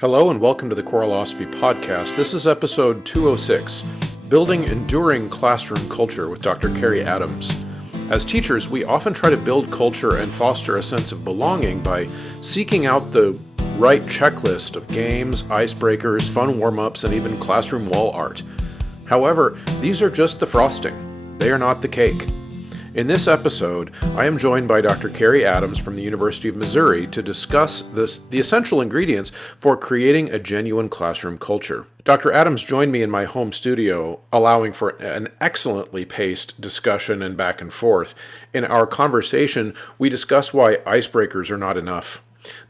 Hello and welcome to the Choralosophy Podcast. This is episode 206, Building Enduring Classroom Culture with Dr. Kari Adams. As teachers, we often try to build culture and foster a sense of belonging by seeking out the right checklist of games, icebreakers, fun warm-ups, and even classroom wall art. However, these are just the frosting. They are not the cake. In this episode, I am joined by Dr. Kari Adams from the University of Missouri to discuss the essential ingredients for creating a genuine classroom culture. Dr. Adams joined me in my home studio, allowing for an excellently paced discussion and back and forth. In our conversation, we discuss why icebreakers are not enough,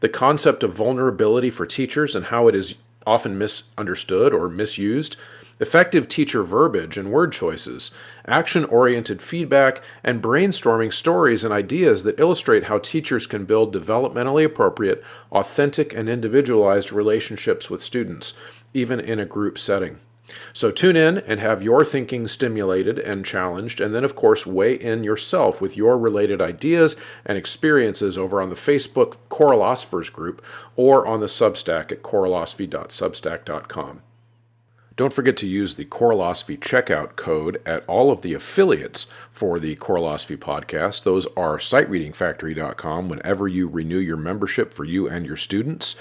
the concept of vulnerability for teachers and how it is often misunderstood or misused, effective teacher verbiage and word choices, action-oriented feedback, and brainstorming stories and ideas that illustrate how teachers can build developmentally appropriate, authentic, and individualized relationships with students, even in a group setting. So tune in and have your thinking stimulated and challenged, and then of course weigh in yourself with your related ideas and experiences over on the Facebook Choralosophers group or on the Substack at choralosophy.substack.com. Don't forget to use the Choralosophy checkout code at all of the affiliates for the Choralosophy podcast. Those are sitereadingfactory.com whenever you renew your membership for you and your students.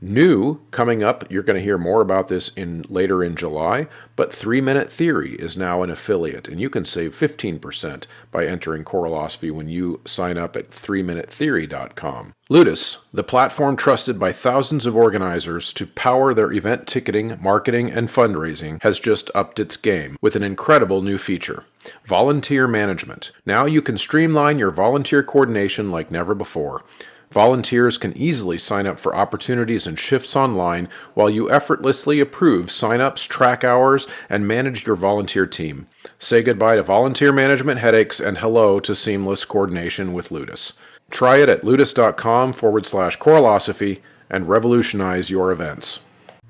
New, coming up, you're going to hear more about this later in July, but 3-Minute Theory is now an affiliate, and you can save 15% by entering Choralosophy when you sign up at 3minutetheory.com. Ludus, the platform trusted by thousands of organizers to power their event ticketing, marketing, and fundraising, has just upped its game with an incredible new feature, Volunteer Management. Now you can streamline your volunteer coordination like never before. Volunteers can easily sign up for opportunities and shifts online while you effortlessly approve sign-ups, track hours, and manage your volunteer team. Say goodbye to volunteer management headaches and hello to seamless coordination with Ludus. Try it at ludus.com/Choralosophy and revolutionize your events.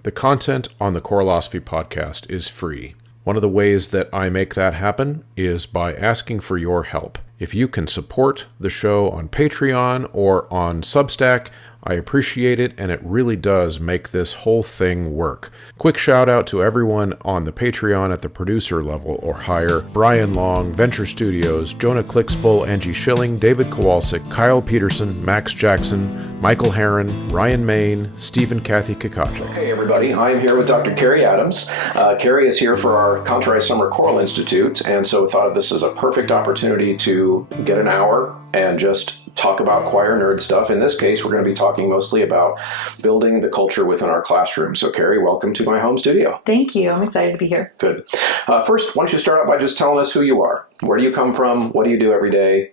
The content on the Choralosophy podcast is free. One of the ways that I make that happen is by asking for your help. If you can support the show on Patreon or on Substack, I appreciate it, and it really does make this whole thing work. Quick shout out to everyone on the Patreon at the producer level or higher: Brian Long, Venture Studios, Jonah Clixbull, Angie Schilling, David Kowalczyk, Kyle Peterson, Max Jackson, Michael Herron, Ryan Main, Stephen Kathy Kakacha. Hey everybody, I'm here with Dr. Kari Adams. Kari is here for our Contrary Summer Choral Institute, and so we thought of this as a perfect opportunity to get an hour and just talk about choir nerd stuff. In this case, we're going to be talking mostly about building the culture within our classroom. So Kari, welcome to my home studio. Thank you. I'm excited to be here. Good. First, why don't you start out by just telling us who you are? Where do you come from? What do you do every day?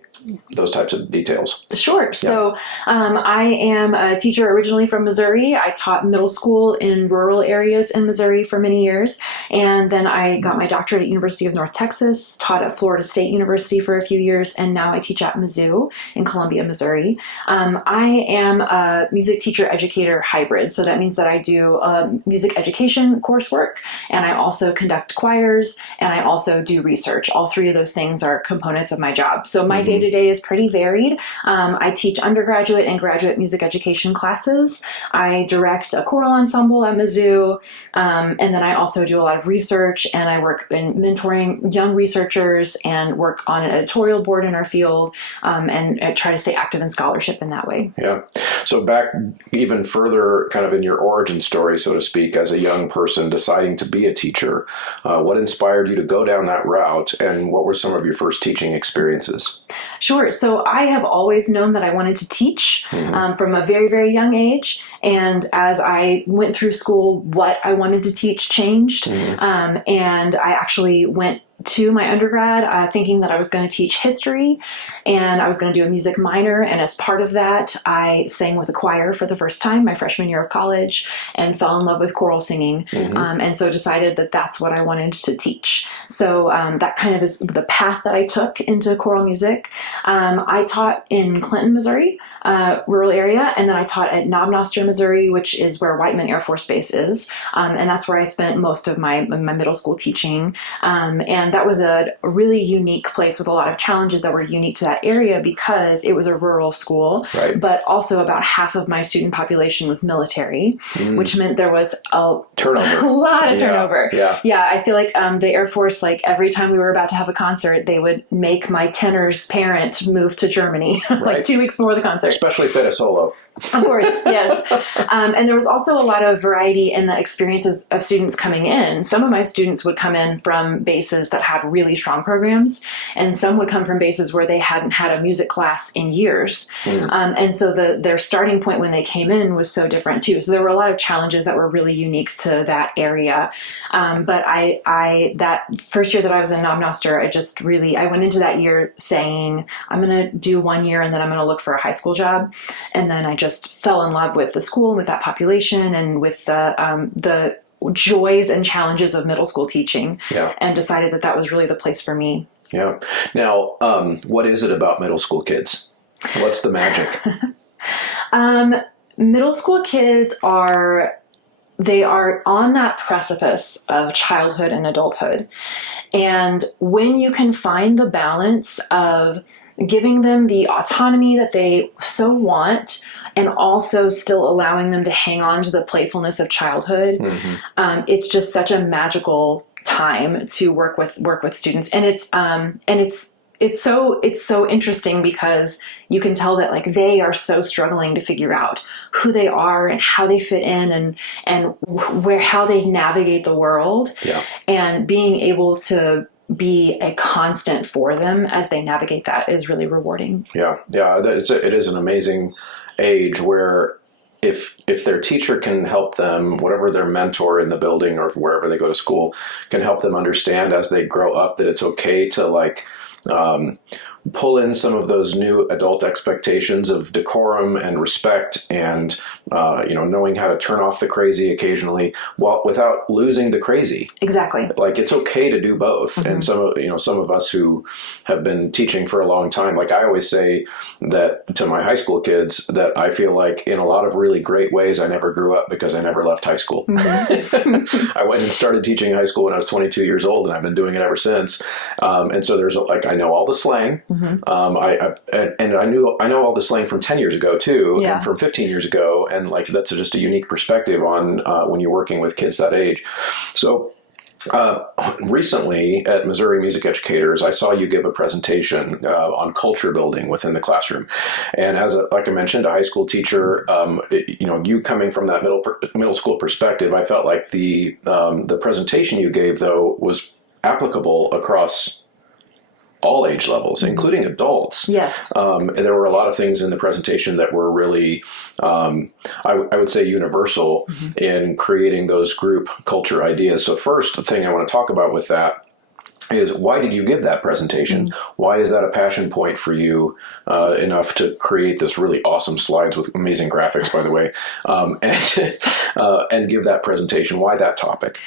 Those types of details. Sure. Yeah. So I am a teacher originally from Missouri. I taught middle school in rural areas in Missouri for many years. And then I got my doctorate at University of North Texas, taught at Florida State University for a few years, and now I teach at Mizzou in Columbia, Missouri. I am a music teacher educator hybrid. So that means that I do music education coursework, and I also conduct choirs, and I also do research. All three of those things are components of my job. So my day-to-day is pretty varied. I teach undergraduate and graduate music education classes. I direct a choral ensemble at Mizzou, and then I also do a lot of research, and I work in mentoring young researchers and work on an editorial board in our field, and try to stay active in scholarship in that way. Yeah. So back even further kind of in your origin story, so to speak, as a young person deciding to be a teacher, what inspired you to go down that route, and what were some of your first teaching experiences? Sure. So I have always known that I wanted to teach from a very, very young age. And as I went through school, what I wanted to teach changed. And I actually went to my undergrad thinking that I was going to teach history and I was going to do a music minor. And as part of that, I sang with a choir for the first time my freshman year of college and fell in love with choral singing. And so decided that that's what I wanted to teach. So that kind of is the path that I took into choral music. I taught in Clinton, Missouri, rural area, and then I taught at Knob Noster, Missouri, which is where Whiteman Air Force Base is. And that's where I spent most of my middle school teaching. And And that was a really unique place with a lot of challenges that were unique to that area because it was a rural school, Right. but also about half of my student population was military, which meant there was a Turnover. lot of turnover. Yeah. I feel like the Air Force, like every time we were about to have a concert, they would make my tenor's parent move to Germany, like Right. 2 weeks before the concert. Especially fit a solo. Of course, yes. And there was also a lot of variety in the experiences of students coming in. Some of my students would come in from bases that had really strong programs, and some would come from bases where they hadn't had a music class in years. And so their starting point when they came in was so different too. So there were a lot of challenges that were really unique to that area. But I that first year that I was in Knob Noster, I went into that year saying, I'm going to do 1 year and then I'm going to look for a high school job. And then I just fell in love with the school and with that population and with the joys and challenges of middle school teaching, and decided that was really the place for me. Yeah. Now, what is it about middle school kids? What's the magic? Middle school kids are on that precipice of childhood and adulthood. And when you can find the balance of giving them the autonomy that they so want, and also still allowing them to hang on to the playfulness of childhood, it's just such a magical time to work with students. And it's so interesting because you can tell that like they are so struggling to figure out who they are and how they fit in and how they navigate the world, and being able to be a constant for them as they navigate that is really rewarding. It is an amazing age where if their teacher can help them, whatever their mentor in the building or wherever they go to school can help them understand as they grow up that it's okay to like pull in some of those new adult expectations of decorum and respect and knowing how to turn off the crazy occasionally without losing the crazy. Exactly. Like it's okay to do both. And some of us who have been teaching for a long time, like I always say that to my high school kids that I feel like in a lot of really great ways I never grew up because I never left high school. I went and started teaching high school when I was 22 years old, and I've been doing it ever since. And so there's I know all the slang. I know all the slang from 10 years ago too, and from 15 years ago. And like, that's just a unique perspective on when you're working with kids that age. So recently at Missouri Music Educators, I saw you give a presentation on culture building within the classroom. And like I mentioned, a high school teacher, you coming from that middle school perspective, I felt like the presentation you gave though was applicable across all age levels, including adults. Yes. There were a lot of things in the presentation that were really, I would say, universal in creating those group culture ideas. So first, the thing I want to talk about with that is, why did you give that presentation? Why is that a passion point for you enough to create this really awesome slides with amazing graphics, by the way, and give that presentation? Why that topic?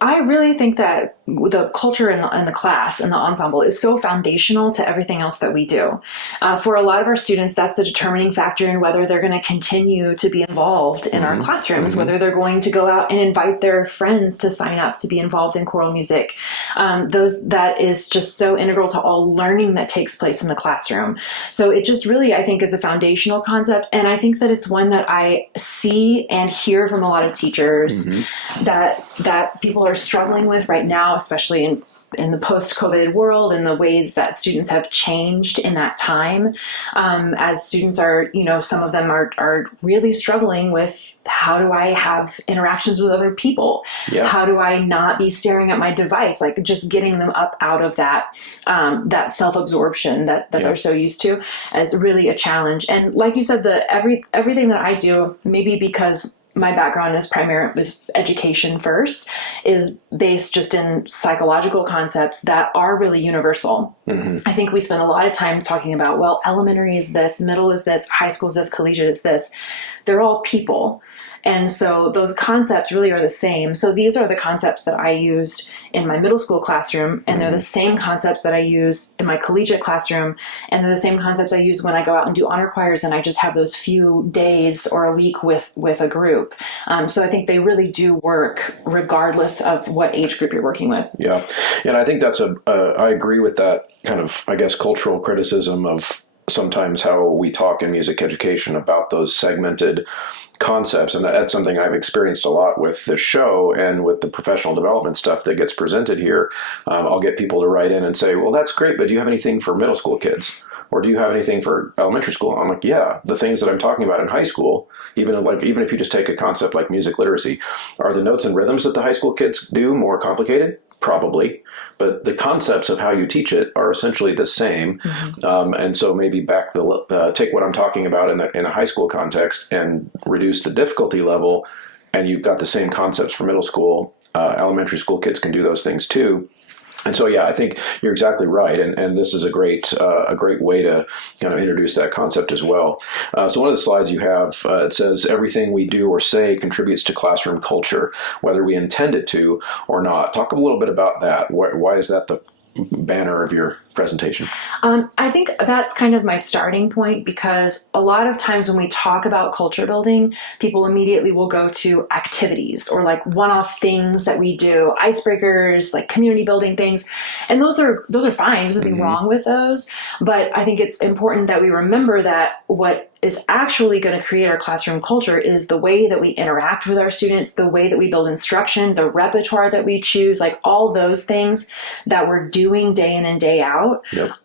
I really think that the culture in the class and the ensemble is so foundational to everything else that we do. For a lot of our students, that's the determining factor in whether they're going to continue to be involved in our classrooms, whether they're going to go out and invite their friends to sign up to be involved in choral music. That is just so integral to all learning that takes place in the classroom. So it just really, I think, is a foundational concept. And I think that it's one that I see and hear from a lot of teachers that people are struggling with right now, especially in the post-COVID world, and the ways that students have changed in that time. As students are, some of them are really struggling with, how do I have interactions with other people? How do I not be staring at my device? Like just getting them up out of that self-absorption that they're so used to is really a challenge. And like you said, everything that I do, maybe because my background is education first, is based just in psychological concepts that are really universal. I think we spend a lot of time talking about, well, elementary is this, middle is this, high school is this, collegiate is this. They're all people. And so those concepts really are the same. So these are the concepts that I used in my middle school classroom, and they're the same concepts that I use in my collegiate classroom, and they're the same concepts I use when I go out and do honor choirs and I just have those few days or a week with a group. So I think they really do work regardless of what age group you're working with. Yeah. And I think that's I agree with that kind of, I guess, cultural criticism of sometimes how we talk in music education about those segmented concepts. And that's something I've experienced a lot with this show and with the professional development stuff that gets presented here. I'll get people to write in and say, well, that's great, but do you have anything for middle school kids? Or do you have anything for elementary school? I'm like, yeah, the things that I'm talking about in high school, even if you just take a concept like music literacy, are the notes and rhythms that the high school kids do more complicated? Probably. But the concepts of how you teach it are essentially the same. And so maybe take what I'm talking about in a high school context and reduce the difficulty level, and you've got the same concepts for middle school. Elementary school kids can do those things too. And so, yeah, I think you're exactly right, and this is a great way to kind of introduce that concept as well. So one of the slides you have, it says, everything we do or say contributes to classroom culture, whether we intend it to or not. Talk a little bit about that. Why is that the banner of your presentation? I think that's kind of my starting point, because a lot of times when we talk about culture building, people immediately will go to activities or like one-off things that we do, icebreakers, like community building things. And those are fine. There's nothing wrong with those. But I think it's important that we remember that what is actually going to create our classroom culture is the way that we interact with our students, the way that we build instruction, the repertoire that we choose, like all those things that we're doing day in and day out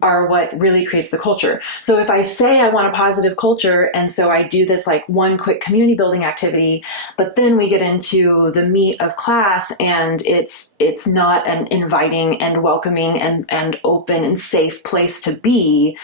are what really creates the culture. So if I say I want a positive culture, and so I do this like one quick community building activity, but then we get into the meat of class and it's not an inviting and welcoming and open and safe place to be,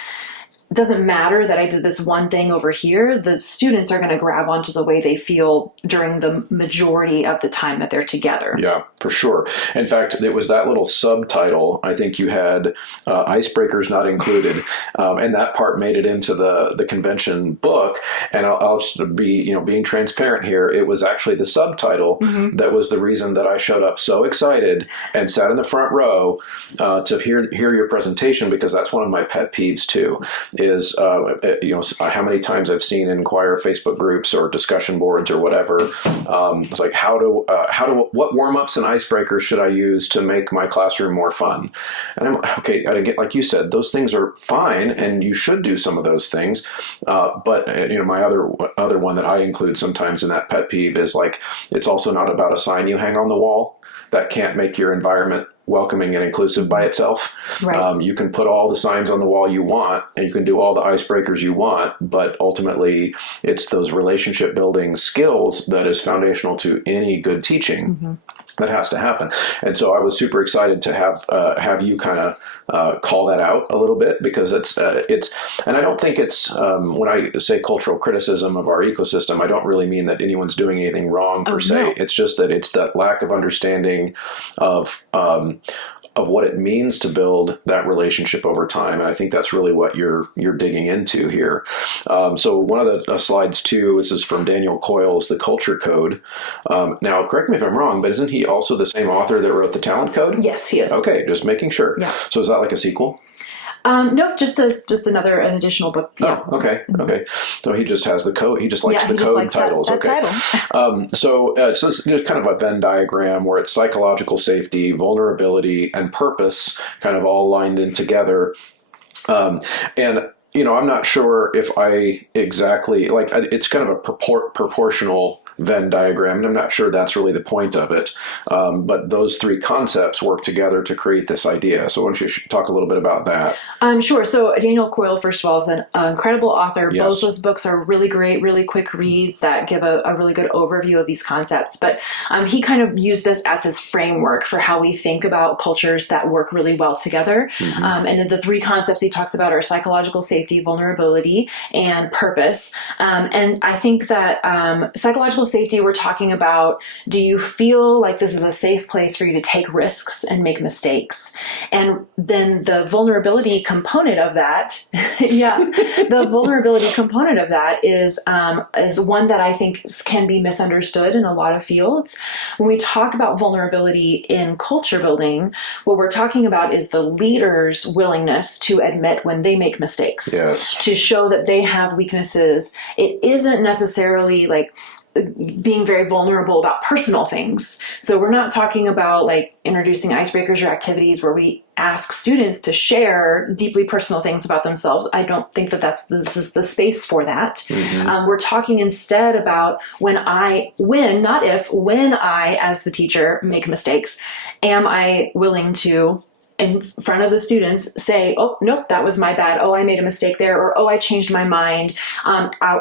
it doesn't matter that I did this one thing over here. The students are going to grab onto the way they feel during the majority of the time that they're together. Yeah, for sure. In fact, it was that little subtitle. I think you had icebreakers not included, and that part made it into the convention book. And I'll just be, being transparent here. It was actually the subtitle that was the reason that I showed up so excited and sat in the front row to hear your presentation, because that's one of my pet peeves too. Is how many times I've seen in choir Facebook groups or discussion boards or whatever. It's like what warm-ups and icebreakers should I use to make my classroom more fun? And I'm okay. I get, like you said, those things are fine, and you should do some of those things. But my other one that I include sometimes in that pet peeve is like, it's also not about a sign you hang on the wall that can't make your environment welcoming and inclusive by itself. Right. You can put all the signs on the wall you want, and you can do all the icebreakers you want, but ultimately it's those relationship building skills that is foundational to any good teaching that has to happen. And so I was super excited to have you kind of call that out a little bit, because it's and I don't think it's when I say cultural criticism of our ecosystem, I don't really mean that anyone's doing anything wrong per se. No. It's just that it's that lack of understanding of what it means to build that relationship over time. And I think that's really what you're digging into here. So one of the slides too, this is from Daniel Coyle's The Culture Code. Now, correct me if I'm wrong, but isn't he also the same author that wrote The Talent Code? Yes, he is. Okay, just making sure. Yeah. So is that like a sequel? No, just an additional book. Yeah. Oh, okay. Okay. So he just has the code. He just likes the code titles. That okay. Title. So it's kind of a Venn diagram where it's psychological safety, vulnerability, and purpose kind of all lined in together. And I'm not sure if I exactly it's kind of a proportional Venn diagram, and I'm not sure that's really the point of it. But those three concepts work together to create this idea. So why don't you talk a little bit about that? Sure. So Daniel Coyle, first of all, is an incredible author. Yes. Both those books are really great, really quick reads that give a really good overview of these concepts. But he kind of used this as his framework for how we think about cultures that work really well together. And the three concepts he talks about are psychological safety, vulnerability, and purpose. And I think that psychological safety, we're talking about, do you feel like this is a safe place for you to take risks and make mistakes? And then the vulnerability component of that, the vulnerability component of that is one that I think can be misunderstood in a lot of fields. When we talk about vulnerability in culture building, what we're talking about is the leader's willingness to admit when they make mistakes, to show that they have weaknesses. It isn't necessarily like being very vulnerable about personal things. So we're not talking about like introducing icebreakers or activities where we ask students to share deeply personal things about themselves. I don't think that this is the space for that. Mm-hmm. We're talking instead about when I, as the teacher, make mistakes, am I willing to, in front of the students, say, oh, nope, that was my bad. Oh, I made a mistake there. Or, oh, I changed my mind.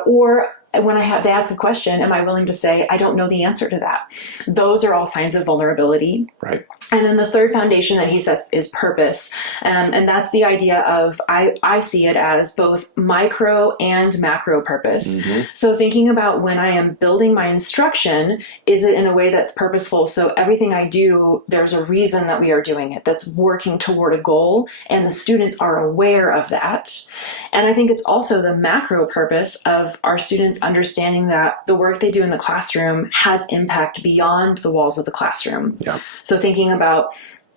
Or when they ask a question, am I willing to say, I don't know the answer to that? Those are all signs of vulnerability. Right. And then the third foundation that he sets is purpose. And that's the idea of, I see it as both micro and macro purpose. Mm-hmm. So thinking about when I am building my instruction, is it in a way that's purposeful? So everything I do, there's a reason that we are doing it, that's working toward a goal, and the students are aware of that. And I think it's also the macro purpose of our students understanding that the work they do in the classroom has impact beyond the walls of the classroom. Yeah. So thinking about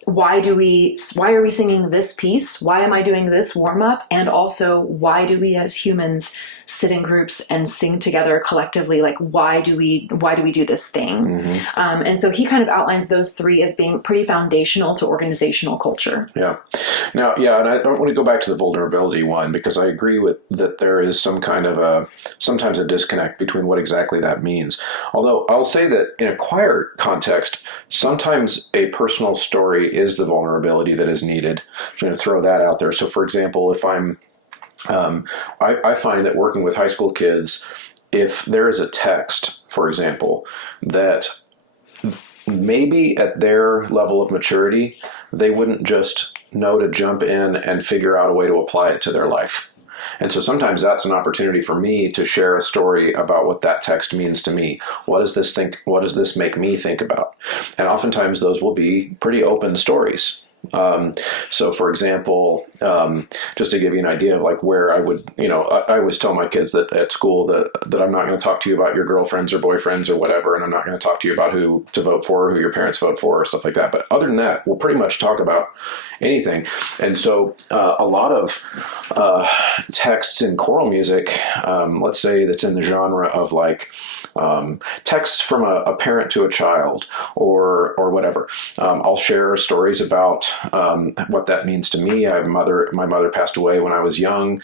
why are we singing this piece? Why am I doing this warm up? And also, why do we as humans sit in groups and sing together collectively? Like, why do we do this thing? Mm-hmm. And so he kind of outlines those three as being pretty foundational to organizational culture. Yeah. Now, and I don't want to go back to the vulnerability one, because I agree with that there is some kind of sometimes a disconnect between what exactly that means. Although I'll say that in a choir context, sometimes a personal story is the vulnerability that is needed. I'm going to throw that out there. So for example, if I find that working with high school kids, if there is a text, for example, that maybe at their level of maturity, they wouldn't just know to jump in and figure out a way to apply it to their life. And so sometimes that's an opportunity for me to share a story about what that text means to me. What does this make me think about? And oftentimes those will be pretty open stories. So for example, just to give you an idea of like where I would, I always tell my kids that at school that I'm not going to talk to you about your girlfriends or boyfriends or whatever, and I'm not going to talk to you about who to vote for, who your parents vote for, or stuff like that. But other than that, we'll pretty much talk about anything. And so a lot of texts in choral music, let's say that's in the genre of like texts from a parent to a child or whatever. I'll share stories about what that means to me. My mother passed away when I was young,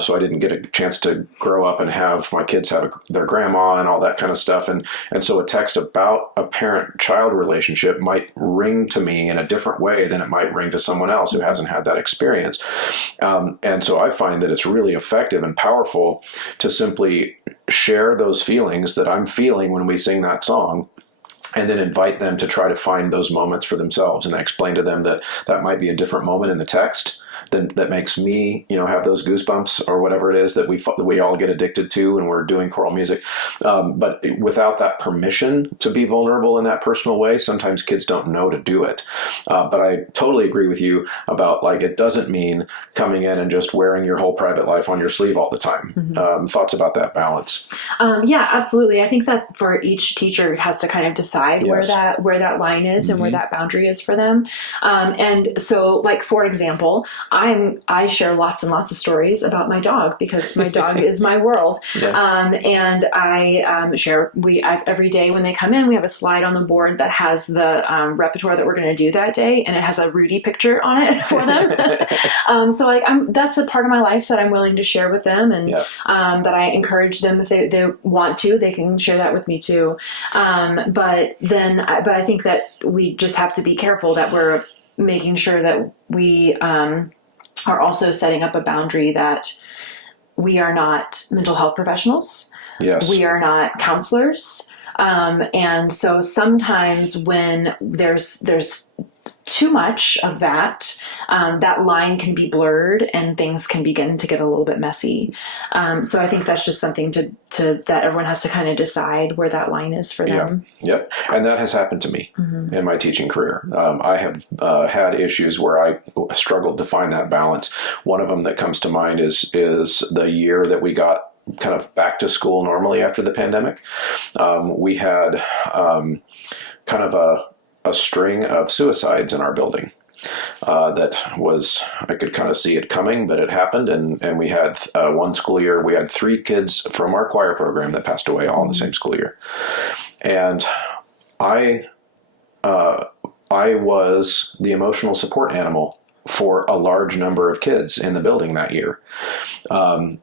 so I didn't get a chance to grow up and have my kids have their grandma and all that kind of stuff. And so a text about a parent-child relationship might ring to me in a different way than it might ring to someone else who hasn't had that experience. And so I find that it's really effective and powerful to simply share those feelings that I'm feeling when we sing that song, and then invite them to try to find those moments for themselves. And I explain to them that might be a different moment in the text that makes me, have those goosebumps or whatever it is that we all get addicted to when we're doing choral music. But without that permission to be vulnerable in that personal way, sometimes kids don't know to do it. But I totally agree with you about like, it doesn't mean coming in and just wearing your whole private life on your sleeve all the time. Mm-hmm. Thoughts about that balance? Yeah, absolutely. I think that's for each teacher has to kind of decide where that line is, mm-hmm. and where that boundary is for them. And so like, for example, I share lots and lots of stories about my dog because my dog is my world. Yeah. And I share, every day when they come in, we have a slide on the board that has the repertoire that we're going to do that day. And it has a Rudy picture on it for them. So like, that's a part of my life that I'm willing to share with them, and that I encourage them if they want to, they can share that with me too. But I think that we just have to be careful that we're making sure that we are also setting up a boundary that we are not mental health professionals. Yes. We are not counselors. And so sometimes when there's too much of that, that line can be blurred and things can begin to get a little bit messy. So I think that's just something to that everyone has to kind of decide where that line is for them. Yep. And that has happened to me in my teaching career. I have had issues where I struggled to find that balance. One of them that comes to mind is the year that we got kind of back to school normally after the pandemic. We had kind of a string of suicides in our building. That was, I could kind of see it coming, but it happened. And we had one school year, we had 3 kids from our choir program that passed away all in the same school year. And I was the emotional support animal for a large number of kids in the building that year. And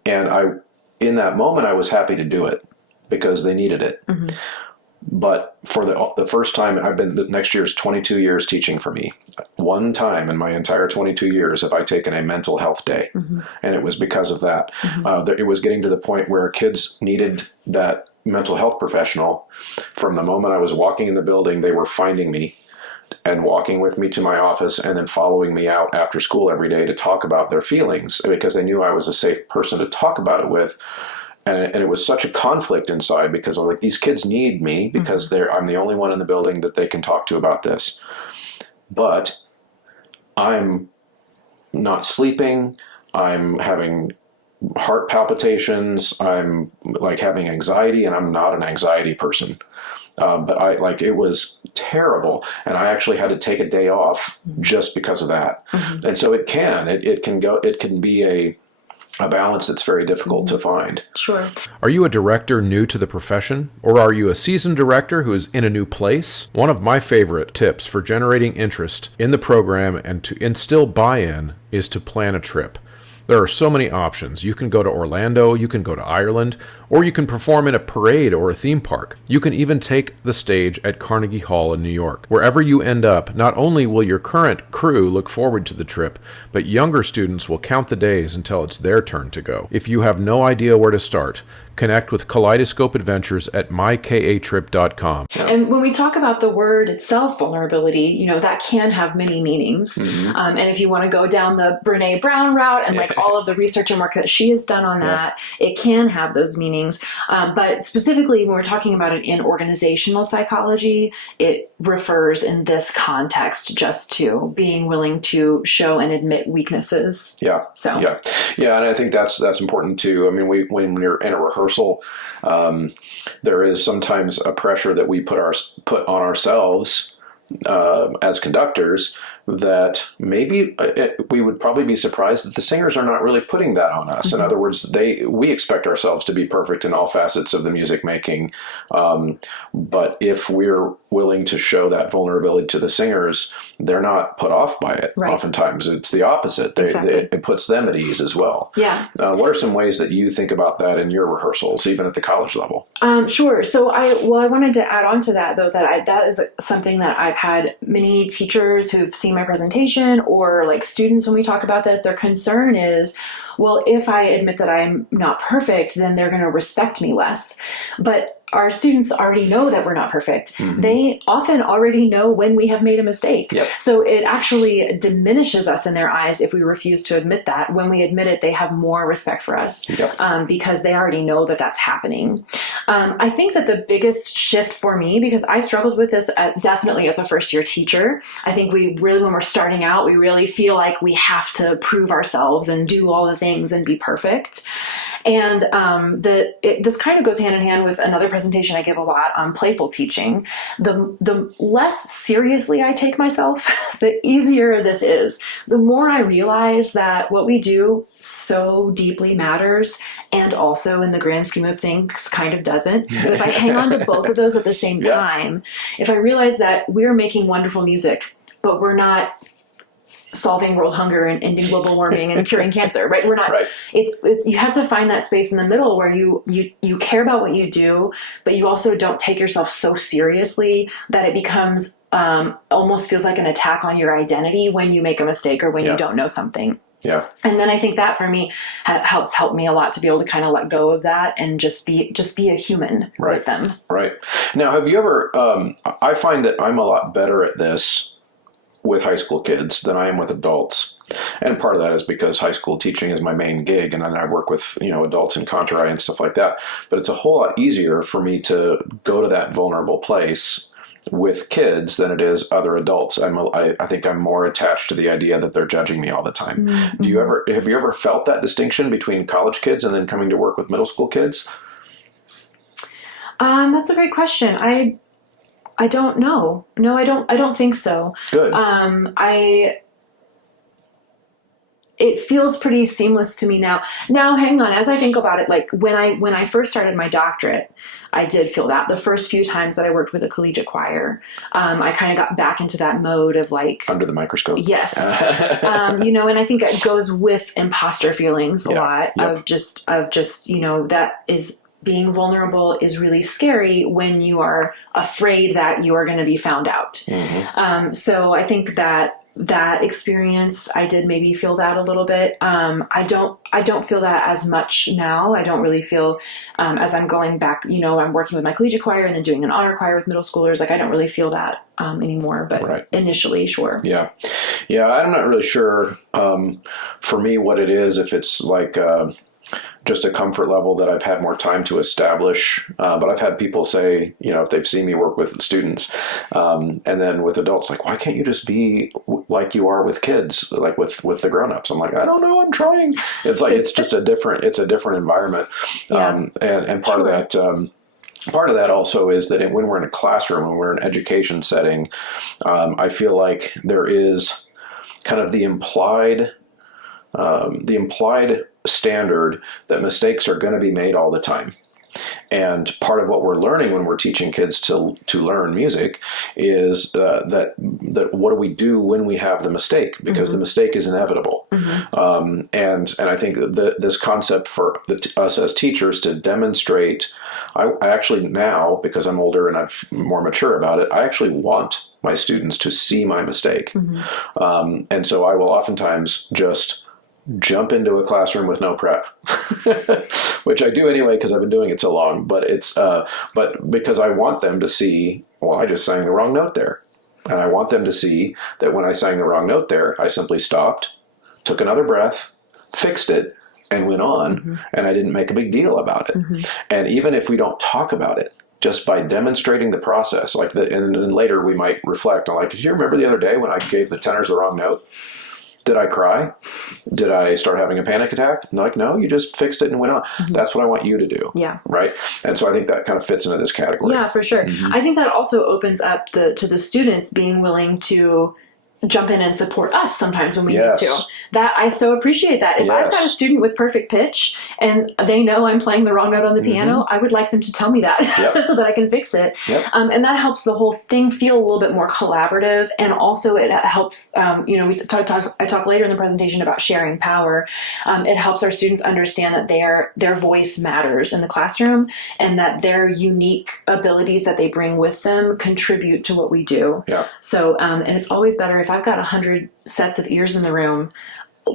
in that moment, I was happy to do it because they needed it. Mm-hmm. But for the first time, next year's 22 years teaching for me. One time in my entire 22 years have I taken a mental health day. Mm-hmm. And it was because of that. Mm-hmm. It was getting to the point where kids needed that mental health professional. From the moment I was walking in the building, they were finding me and walking with me to my office and then following me out after school every day to talk about their feelings because they knew I was a safe person to talk about it with. And it was such a conflict inside because I'm like, these kids need me because I'm the only one in the building that they can talk to about this. But I'm not sleeping. I'm having heart palpitations. I'm like having anxiety, and I'm not an anxiety person. But it was terrible. And I actually had to take a day off just because of that. Mm-hmm. And so it can be a balance that's very difficult to find. Sure. Are you a director new to the profession? Or are you a seasoned director who is in a new place? One of my favorite tips for generating interest in the program and to instill buy-in is to plan a trip. There are so many options. You can go to Orlando, you can go to Ireland, or you can perform in a parade or a theme park. You can even take the stage at Carnegie Hall in New York. Wherever you end up, not only will your current crew look forward to the trip, but younger students will count the days until it's their turn to go. If you have no idea where to start, connect with Kaleidoscope Adventures at mykatrip.com. And when we talk about the word itself, vulnerability, that can have many meanings. Mm-hmm. And if you want to go down the Brene Brown route and all of the research and work that she has done on that, it can have those meanings. But specifically, when we're talking about it in organizational psychology, it refers in this context just to being willing to show and admit weaknesses. Yeah. So. Yeah. And I think that's important too. I mean, when you're in a rehearsal, there is sometimes a pressure that we put on ourselves as conductors that maybe we would probably be surprised that the singers are not really putting that on us. Mm-hmm. In other words, we expect ourselves to be perfect in all facets of the music making. But if we're willing to show that vulnerability to the singers, they're not put off by it. Right. Oftentimes it's the opposite. It puts them at ease as well. Yeah. What are some ways that you think about that in your rehearsals, even at the college level? Sure. So I wanted to add on to that though, that is something that I've had many teachers who've seen my presentation or students when we talk about this, their concern is, well, if I admit that I'm not perfect, then they're going to respect me less. But our students already know that we're not perfect. Mm-hmm. They often already know when we have made a mistake. Yep. So it actually diminishes us in their eyes if we refuse to admit that. When we admit it, they have more respect for us. Yep. Because they already know that that's happening. I think that the biggest shift for me, because I struggled with this definitely as a first-year teacher, I think when we're starting out, we really feel like we have to prove ourselves and do all the things and be perfect. And this kind of goes hand in hand with another presentation I give a lot on playful teaching. The less seriously I take myself, the easier this is. The more I realize that what we do so deeply matters, and also in the grand scheme of things kind of doesn't. But if I hang on to both of those at the same time, if I realize that we're making wonderful music, but we're not solving world hunger and ending global warming and curing cancer, right? We're not, right. It's, you have to find that space in the middle where you care about what you do, but you also don't take yourself so seriously that it becomes, almost feels like an attack on your identity when you make a mistake or when you don't know something. Yeah. And then I think that for me helped me a lot to be able to kind of let go of that and just be a human with them. Right. Now, have you ever, I find that I'm a lot better at this with high school kids than I am with adults. And part of that is because high school teaching is my main gig, and then I work with, adults in Contour and stuff like that. But it's a whole lot easier for me to go to that vulnerable place with kids than it is other adults. I think I'm more attached to the idea that they're judging me all the time. Mm-hmm. Have you ever felt that distinction between college kids and then coming to work with middle school kids? That's a great question. I don't know. No, I don't think so. Good. It feels pretty seamless to me now. Now, hang on. As I think about it, like when I first started my doctorate, I did feel that the first few times that I worked with a collegiate choir, I kind of got back into that mode of like under the microscope. Yes. And I think it goes with imposter feelings a lot. Yep. of just, that is being vulnerable is really scary when you are afraid that you are going to be found out. Mm-hmm. So I think that experience, I did maybe feel that a little bit. I don't feel that as much now. I don't really feel, as I'm going back, I'm working with my collegiate choir and then doing an honor choir with middle schoolers. Like, I don't really feel that, anymore, but initially, sure. Yeah. Yeah. I'm not really sure, for me, what it is, if it's like, just a comfort level that I've had more time to establish. But I've had people say, if they've seen me work with students, and then with adults, like, why can't you just be like you are with kids, like with the grownups? I'm like, I don't know, I'm trying. It's like, it's a different environment. Yeah. And part of that, part of that also is that when we're in a classroom, when we're in an education setting, I feel like there is kind of the implied standard that mistakes are going to be made all the time. And part of what we're learning when we're teaching kids to learn music is that what do we do when we have the mistake? Because the mistake is inevitable. Mm-hmm. And I think this concept for us as teachers to demonstrate, I actually now, because I'm older and I'm more mature about it, I actually want my students to see my mistake. Mm-hmm. And so I will oftentimes just jump into a classroom with no prep, which I do anyway because I've been doing it so long. But it's but because I want them to see, well, I just sang the wrong note there, and I want them to see that when I sang the wrong note there, I simply stopped, took another breath, fixed it, and went on, and I didn't make a big deal about it. And even if we don't talk about it, just by demonstrating the process, and then later we might reflect on, like, do you remember the other day when I gave the tenors the wrong note? Did I cry? Did I start having a panic attack? Like, no, you just fixed it and went on. Mm-hmm. That's what I want you to do. Yeah. Right. And so I think that kind of fits into this category. Yeah, for sure. Mm-hmm. I think that also opens up to the students being willing to jump in and support us sometimes when we need to. That I so appreciate that. If I've got a student with perfect pitch and they know I'm playing the wrong note on the piano, I would like them to tell me that so that I can fix it. Yep. And that helps the whole thing feel a little bit more collaborative. And also it helps, I talk later in the presentation about sharing power. It helps our students understand that their voice matters in the classroom and that their unique abilities that they bring with them contribute to what we do. Yeah. So, and it's always better if I've got 100 sets of ears in the room.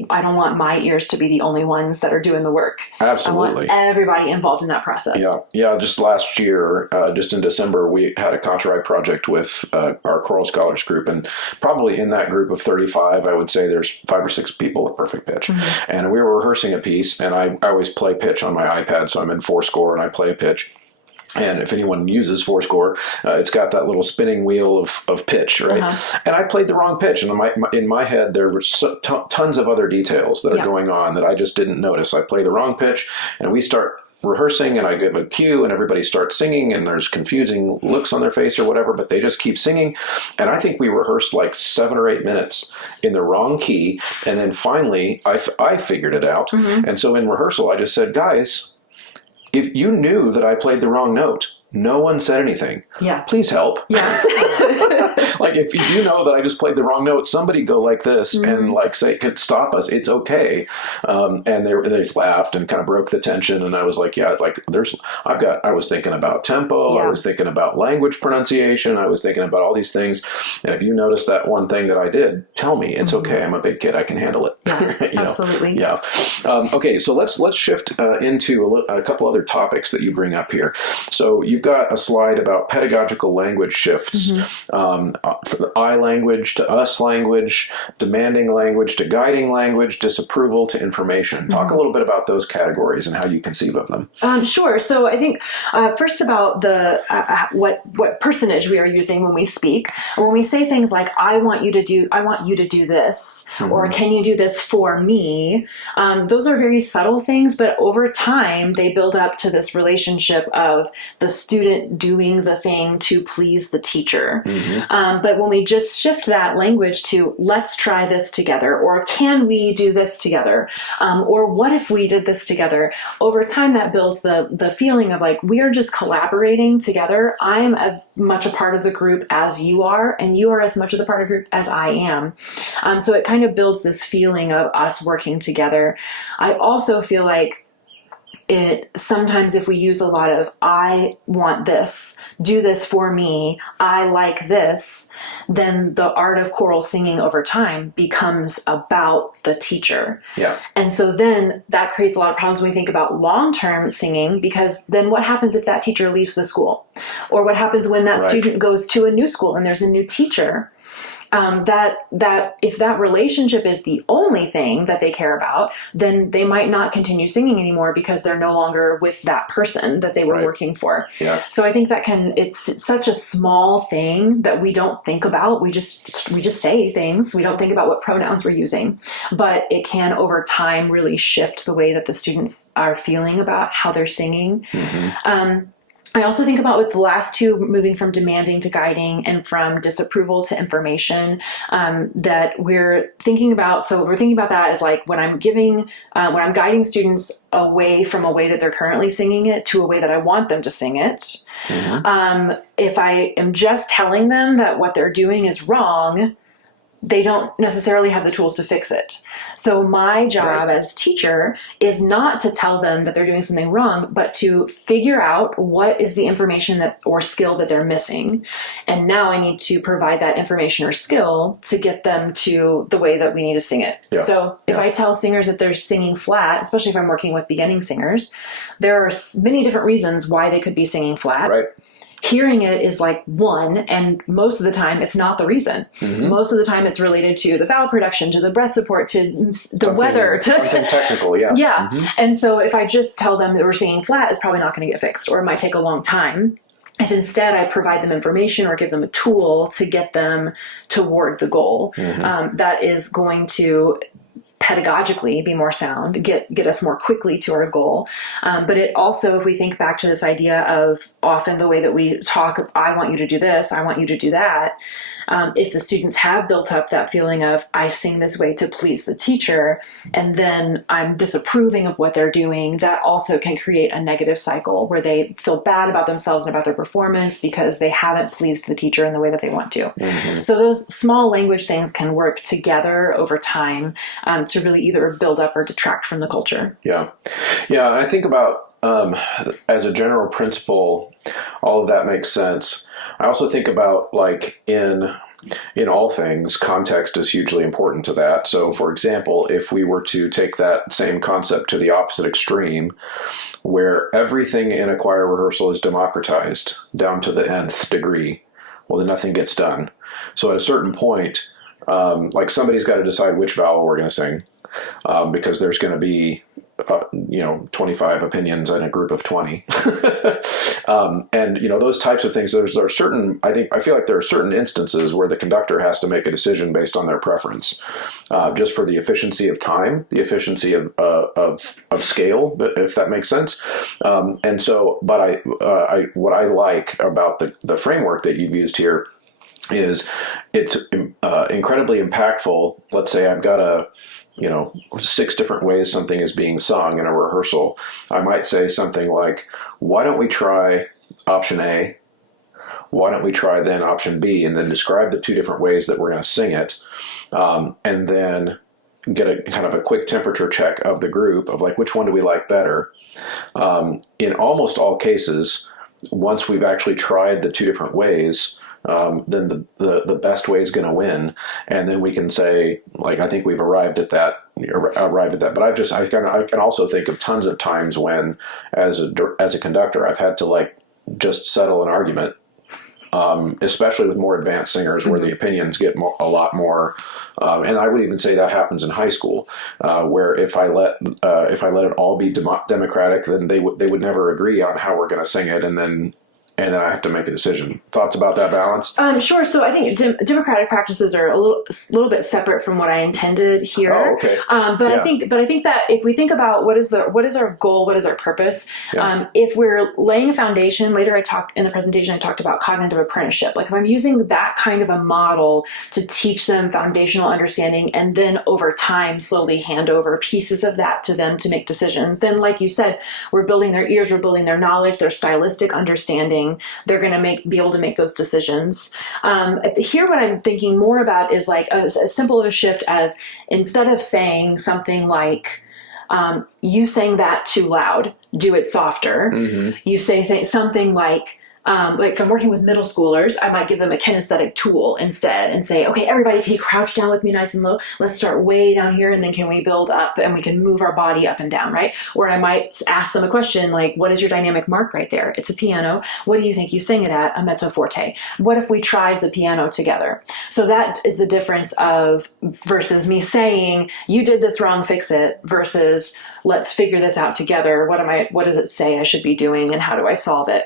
I don't want my ears to be the only ones that are doing the work. Absolutely. I want everybody involved in that process. Yeah. Just last year, just in December, we had a Contour project with our choral scholars group, and probably in that group of 35, I would say there's 5 or 6 people with perfect pitch. Mm-hmm. And we were rehearsing a piece, and I always play pitch on my iPad, so I'm in 4-score and I play a pitch. And if anyone uses 4-score, it's got that little spinning wheel of pitch, right? Uh-huh. And I played the wrong pitch. And in my head, there were tons of other details that are going on that I just didn't notice. I play the wrong pitch, and we start rehearsing, and I give a cue, and everybody starts singing, and there's confusing looks on their face or whatever, but they just keep singing. And I think we rehearsed like 7 or 8 minutes in the wrong key. And then finally, I figured it out. Mm-hmm. And so in rehearsal, I just said, guys, if you knew that I played the wrong note, no one said anything. Yeah. Please help. Yeah. Like, if you know that I just played the wrong note, somebody go like this and like say, stop us. It's okay. And they laughed and kind of broke the tension. And I was like, I was thinking about tempo. Yeah. I was thinking about language pronunciation. I was thinking about all these things. And if you notice that one thing that I did, tell me. It's okay. I'm a big kid. I can handle it. Yeah, absolutely. Yeah. Okay. So let's shift into a couple other topics that you bring up here. So you've you've got a slide about pedagogical language shifts, from the I language to us language, demanding language to guiding language, disapproval to information. Talk a little bit about those categories and how you conceive of them. Sure. So I think first about the what personage we are using when we speak. When we say things like I want you to do this, or can you do this for me? Those are very subtle things, but over time they build up to this relationship of the student doing the thing to please the teacher. But when we just shift that language to let's try this together, or can we do this together, or what if we did this together, over time that builds the feeling of like we are just collaborating together. I am as much a part of the group as you are, and you are as much of the part of the group as I am. So it kind of builds this feeling of us working together. I also feel like sometimes if we use a lot of I want this, do this for me, I like this, then the art of choral singing over time becomes about the teacher. Yeah. And so then that creates a lot of problems when we think about long-term singing, because then what happens if that teacher leaves the school? Or what happens when that student goes to a new school and there's a new teacher? That if that relationship is the only thing that they care about, then they might not continue singing anymore because they're no longer with that person that they were working for. Yeah. So I think that it's such a small thing that we don't think about. We just say things. We don't think about what pronouns we're using, but it can over time really shift the way that the students are feeling about how they're singing. I also think about with the last two, moving from demanding to guiding and from disapproval to information, that we're thinking about. So we're thinking about that as like when I'm guiding students away from a way that they're currently singing it to a way that I want them to sing it. If I am just telling them that what they're doing is wrong, they don't necessarily have the tools to fix it. So my job as teacher is not to tell them that they're doing something wrong, but to figure out what is the information or skill that they're missing. And now I need to provide that information or skill to get them to the way that we need to sing it. Yeah. So if I tell singers that they're singing flat, especially if I'm working with beginning singers, there are many different reasons why they could be singing flat. Right. Hearing it is like one, and most of the time it's not the reason. Most of the time it's related to the vowel production, to the breath support, to the weather, to something technical. Yeah. And so if I just tell them that we're singing flat, it's probably not going to get fixed, or it might take a long time. If instead I provide them information or give them a tool to get them toward the goal, that is going to pedagogically be more sound, get us more quickly to our goal. But it also, if we think back to this idea of often the way that we talk, I want you to do this, I want you to do that. If the students have built up that feeling of, I sing this way to please the teacher, and then I'm disapproving of what they're doing, that also can create a negative cycle where they feel bad about themselves and about their performance because they haven't pleased the teacher in the way that they want to. So those small language things can work together over time to really either build up or detract from the culture. Yeah. And I think about, as a general principle, all of that makes sense. I also think about, like, in all things, context is hugely important to that. So, for example, if we were to take that same concept to the opposite extreme, where everything in a choir rehearsal is democratized down to the nth degree, well, then nothing gets done. So at a certain point, like, somebody's got to decide which vowel we're going to sing, because there's going to be 25 opinions in a group of 20. And, those types of things, there are certain, I feel like there are certain instances where the conductor has to make a decision based on their preference, just for the efficiency of time, the efficiency of scale, if that makes sense. And so, but what I like about the framework that you've used here is it's incredibly impactful. Let's say I've got 6 different ways something is being sung in a rehearsal. I might say something like, why don't we try option A? Why don't we try then option B? And then describe the 2 different ways that we're going to sing it. And then get a kind of a quick temperature check of the group of, like, which one do we like better? In almost all cases, once we've actually tried the 2 different ways, then the best way is going to win, and then we can say, like, I think we've arrived at that. But I can also think of tons of times when, as a conductor, I've had to, like, just settle an argument. Especially with more advanced singers where the opinions get a lot more, and I would even say that happens in high school, where if I let it all be democratic, then they would never agree on how we're going to sing it, and then I have to make a decision. Thoughts about that balance? Sure. So I think democratic practices are a little bit separate from what I intended here. Oh, okay. But I think that if we think about what is our goal, what is our purpose, if we're laying a foundation, later in the presentation I talked about cognitive apprenticeship. Like if I'm using that kind of a model to teach them foundational understanding, and then over time slowly hand over pieces of that to them to make decisions, then like you said, we're building their ears, we're building their knowledge, their stylistic understanding. They're going to be able to make those decisions. Here, what I'm thinking more about is like as simple of a shift as instead of saying something like, you sang that too loud, do it softer. You say something like if I'm working with middle schoolers, I might give them a kinesthetic tool instead and say, okay, everybody, can you crouch down with me nice and low? Let's start way down here, and then can we build up and we can move our body up and down, right? Or I might ask them a question like, what is your dynamic mark right there? It's a piano. What do you think you sing it at? A mezzo forte. What if we tried the piano together? So that is the difference versus me saying, you did this wrong, fix it, versus let's figure this out together. What does it say I should be doing, and how do I solve it?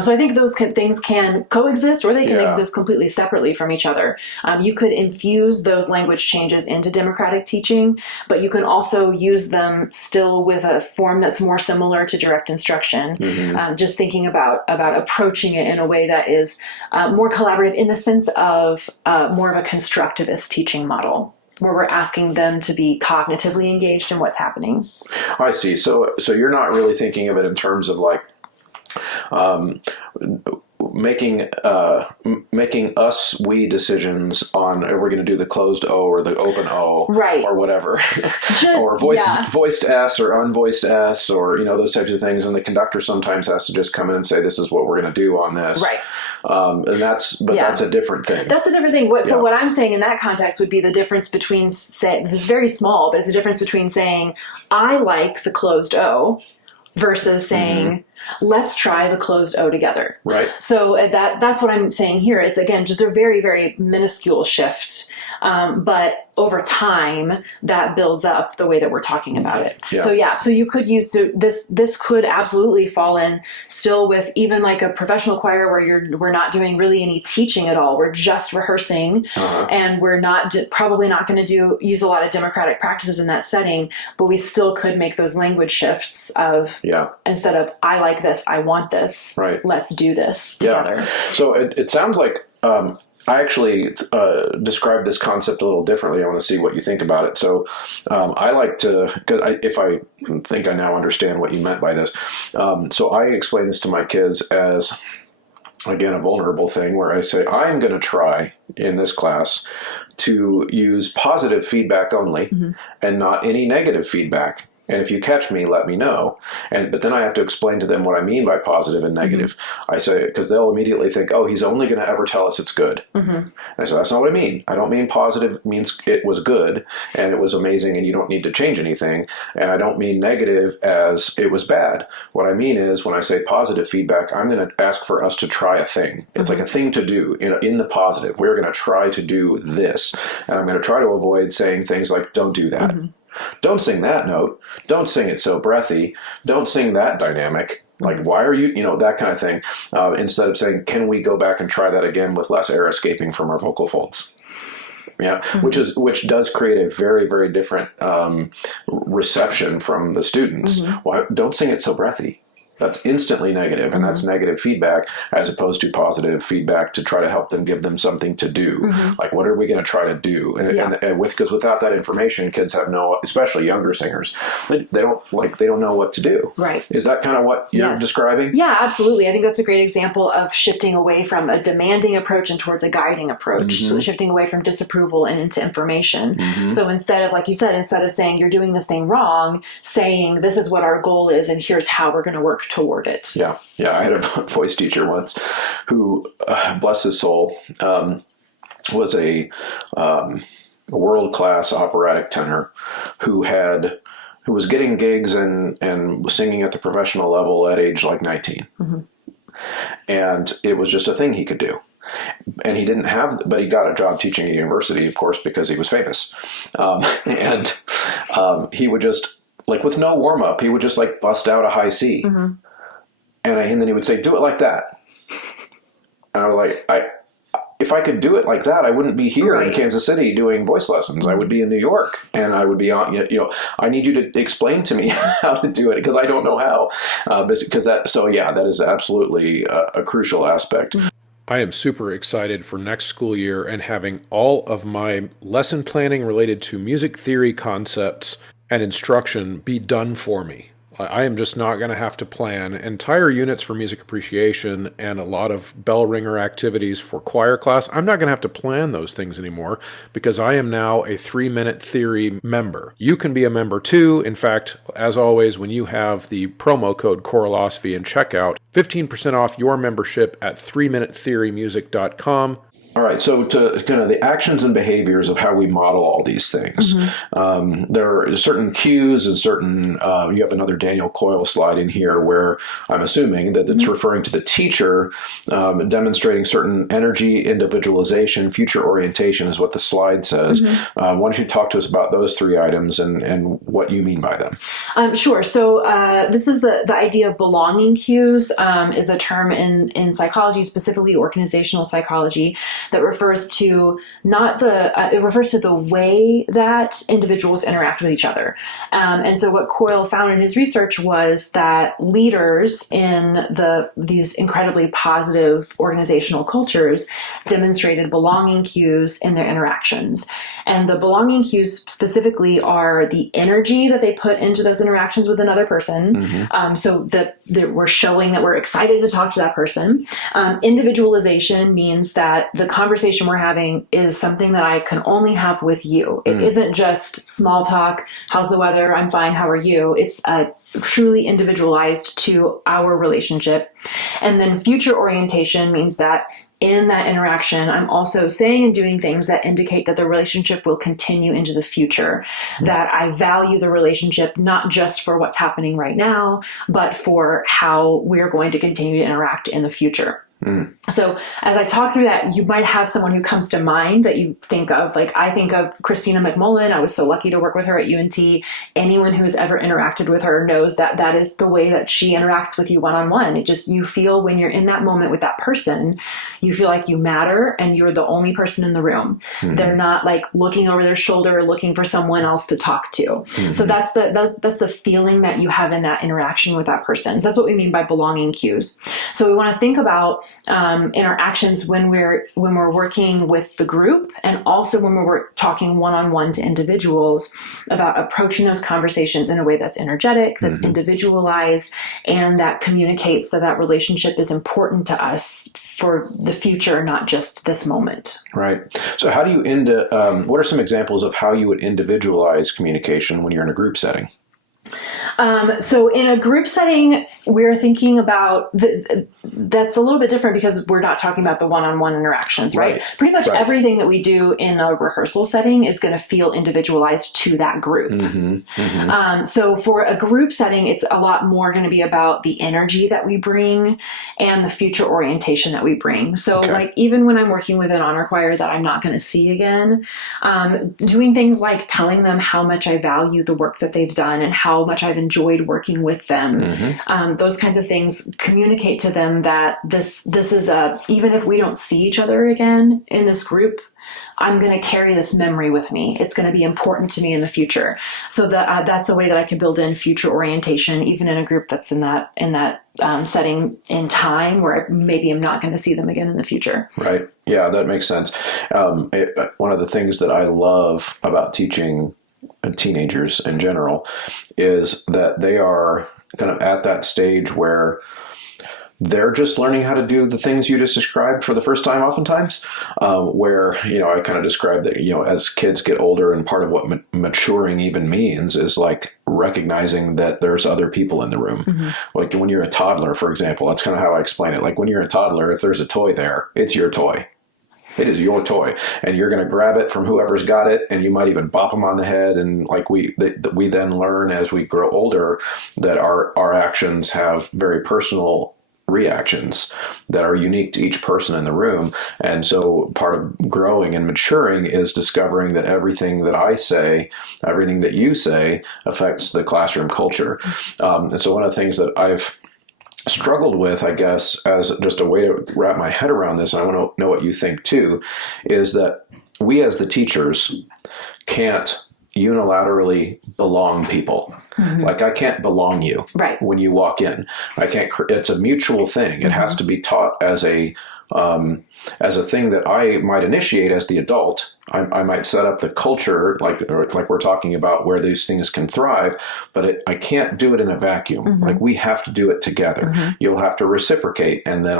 So I think those things can coexist, or they can exist completely separately from each other. You could infuse those language changes into democratic teaching, but you can also use them still with a form that's more similar to direct instruction. Just thinking about approaching it in a way that is more collaborative in the sense of more of a constructivist teaching model, where we're asking them to be cognitively engaged in what's happening. I see. So you're not really thinking of it in terms of like making we decisions on are we going to do the closed O or the open O, right, or whatever, or voiced S or unvoiced S, or those types of things, and the conductor sometimes has to just come in and say, this is what we're going to do on this, right. And that's a different thing. That's a different thing. So what I'm saying in that context would be the difference between, say, this is very small, but it's the difference between saying, I like the closed O, versus saying, let's try the closed O together. Right. So that's what I'm saying here. It's, again, just a very, very minuscule shift. But over time, that builds up the way that we're talking about it. Yeah. So you could use this could absolutely fall in still with even like a professional choir where we're not doing really any teaching at all. We're just rehearsing, and we're probably not going to use a lot of democratic practices in that setting. But we still could make those language shifts of instead of I like this, I want this. Right. Let's do this together. Yeah. So it sounds like. I actually described this concept a little differently. I want to see what you think about it. So I like to, if I think I now understand what you meant by this. So I explain this to my kids as, again, a vulnerable thing where I say, I'm going to try in this class to use positive feedback only and not any negative feedback. And if you catch me, let me know. But then I have to explain to them what I mean by positive and negative. I say, because they'll immediately think, oh, he's only going to ever tell us it's good. And I say, that's not what I mean. I don't mean positive means it was good and it was amazing and you don't need to change anything. And I don't mean negative as it was bad. What I mean is when I say positive feedback, I'm going to ask for us to try a thing. It's like a thing to do in the positive. We're going to try to do this. And I'm going to try to avoid saying things like, don't do that. Don't sing that note. Don't sing it so breathy. Don't sing that dynamic. Like, why are you, that kind of thing. Instead of saying, can we go back and try that again with less air escaping from our vocal folds? Yeah, which does create a very, very different reception from the students. Why don't sing it so breathy? That's instantly negative, and that's negative feedback as opposed to positive feedback to try to help them, give them something to do. Like, what are we going to try to do? And because without that information, kids have especially younger singers, they don't know what to do. Right. Is that kind of what you're describing? Yeah, absolutely. I think that's a great example of shifting away from a demanding approach and towards a guiding approach. So shifting away from disapproval and into information. So instead of, like you said, instead of saying you're doing this thing wrong, saying this is what our goal is and here's how we're going to work toward it. Yeah. I had a voice teacher once who, bless his soul, was a world-class operatic tenor who was getting gigs and was singing at the professional level at age like 19. And it was just a thing he could do. And he didn't have, but he got a job teaching at university, of course, because he was famous. He would just, like, with no warm up, he would just like bust out a high C. And then he would say, "Do it like that." And I was like, if I could do it like that, I wouldn't be here in Kansas City doing voice lessons. I would be in New York, and I would be on, I need you to explain to me how to do it, because I don't know how. That is absolutely a crucial aspect. I am super excited for next school year and having all of my lesson planning related to music theory concepts and instruction be done for me. I am just not going to have to plan entire units for music appreciation and a lot of bell ringer activities for choir class. I'm not going to have to plan those things anymore because I am now a 3-Minute Theory member. You can be a member too. In fact, as always, when you have the promo code Choralosophy in checkout, 15% off your membership at 3minutetheorymusic.com. All right, so to kind of the actions and behaviors of how we model all these things. There are certain cues and certain, you have another Daniel Coyle slide in here where I'm assuming that it's referring to the teacher demonstrating certain energy, individualization, future orientation is what the slide says. Why don't you talk to us about those 3 items and what you mean by them? Sure. So this is the idea of belonging cues is a term in psychology, specifically organizational psychology, that refers to it refers to the way that individuals interact with each other. And so what Coyle found in his research was that leaders in these incredibly positive organizational cultures demonstrated belonging cues in their interactions. And the belonging cues specifically are the energy that they put into those interactions with another person. So that we're showing that we're excited to talk to that person. Individualization means that the conversation we're having is something that I can only have with you. It isn't just small talk. How's the weather? I'm fine. How are you? It's truly individualized to our relationship. And then future orientation means that in that interaction, I'm also saying and doing things that indicate that the relationship will continue into the future, that I value the relationship not just for what's happening right now, but for how we're going to continue to interact in the future. So as I talk through that, you might have someone who comes to mind that you think of. Like I think of Christina McMullen. I was so lucky to work with her at UNT. Anyone who has ever interacted with her knows that that is the way that she interacts with you one-on-one. It just, you feel when you're in that moment with that person, you feel like you matter and you're the only person in the room. They're not like looking over their shoulder, looking for someone else to talk to. So that's the feeling that you have in that interaction with that person. So that's what we mean by belonging cues. So we want to think about in our actions when we're working with the group, and also when we're talking one-on-one to individuals, about approaching those conversations in a way that's energetic, that's individualized, and that communicates that relationship is important to us for the future, not just this moment. Right. So how do you what are some examples of how you would individualize communication when you're in a group setting? So in a group setting, we're thinking about that's a little bit different because we're not talking about the one-on-one interactions, right? Pretty much everything that we do in a rehearsal setting is going to feel individualized to that group. So for a group setting, it's a lot more going to be about the energy that we bring and the future orientation that we bring. So like even when I'm working with an honor choir that I'm not going to see again, doing things like telling them how much I value the work that they've done and how much I've enjoyed working with them. Those kinds of things communicate to them that this is even if we don't see each other again in this group, I'm going to carry this memory with me. It's going to be important to me in the future. So that's a way that I can build in future orientation, even in a group that's in that setting in time where maybe I'm not going to see them again in the future. Right. Yeah, that makes sense. One of the things that I love about teaching teenagers in general is that they are kind of at that stage where they're just learning how to do the things you just described for the first time oftentimes, where, I kind of described that, as kids get older, and part of what maturing even means is like recognizing that there's other people in the room. Like when you're a toddler, for example, that's kind of how I explain it. Like when you're a toddler, if there's a toy there, it's your toy. It is your toy, and you're going to grab it from whoever's got it, and you might even bop them on the head. And like we then learn as we grow older that our actions have very personal reactions that are unique to each person in the room. And so part of growing and maturing is discovering that everything that I say, everything that you say affects the classroom culture. And so one of the things that I've struggled with, I guess, as just a way to wrap my head around this, and I want to know what you think too, is that we as the teachers can't unilaterally belong people. Like I can't belong you when you walk in. I can't. It's a mutual thing. It has to be taught as a thing that I might initiate as the adult. I might set up the culture, like we're talking about, where these things can thrive, but I can't do it in a vacuum. Like we have to do it together. You'll have to reciprocate, and then